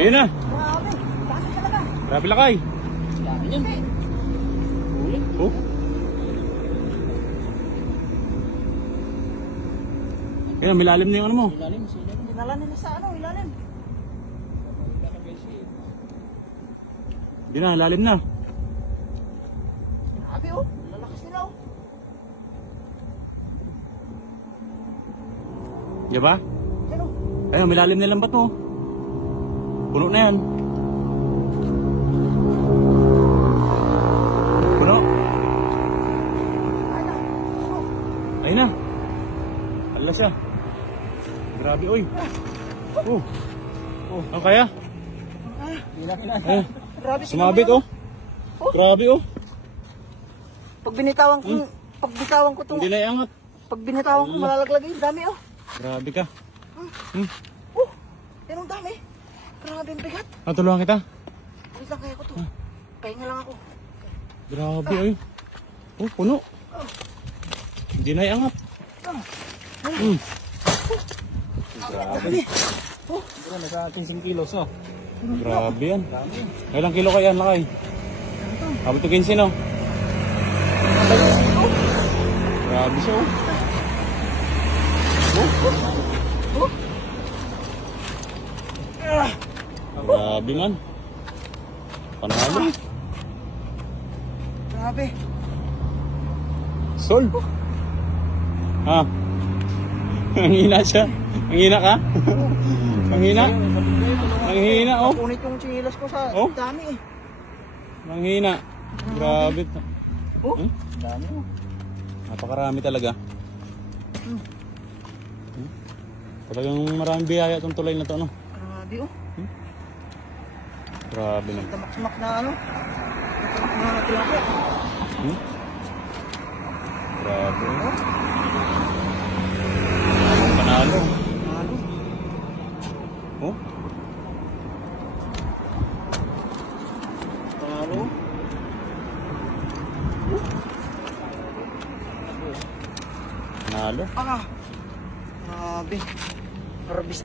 Ayun na. Grabe. Bakit talaga? Grabe lakay. Dami yun. Oh. Ayun, milalim na yung ano mo. Ilalim. Dinala nila sa ano, ilalim. Hindi na, lalim na. Grabe oh. Lalakas nila oh. Di ba? Ano? Ayun, milalim na lambat mo. Puno na yan. Puno. Ay na. Ayun na. Ala siya. Grabe, oy. Oh. Oh, ang kaya? Eh, Grabe. sumabit, oh. Grabe, oh. Pag binitawan ko itong, Hindi na iangat. pag binitawan ko malalaglag yun. Dami oh. Grabe ka. Oh. Yan ang dami. Grabe ang bigat. Tulungan kita. Wait lang kaya ko to. Pahinga lang ako. Grabe, oy. Oh, puno. Hindi na iangat. Grabe. Oh. Siguro nasa ating 5 kilos, oh. Grabe yan. Ilang kilo kaya yan, lakay? Abot to 15, no? Grabe siya, oh. Grabe man. Panalo. Grabe. Sol. Ha? Ang hina siya. Ang hina ka? Ang hina? Ang hina, oh. Punit yung chinilas ko sa Oh. dami eh. Ang hina. Grabe. Oh. Dami, oh. Napakarami talaga. Talagang maraming biyaya itong tulay na to, no? Grabe oh. Grabe na. Tamak-samak na ano. Tamak na tilapia. Grabe. Panalo. Halo. Oh? Halo. Panalo. Ah. Grabe. Harvest.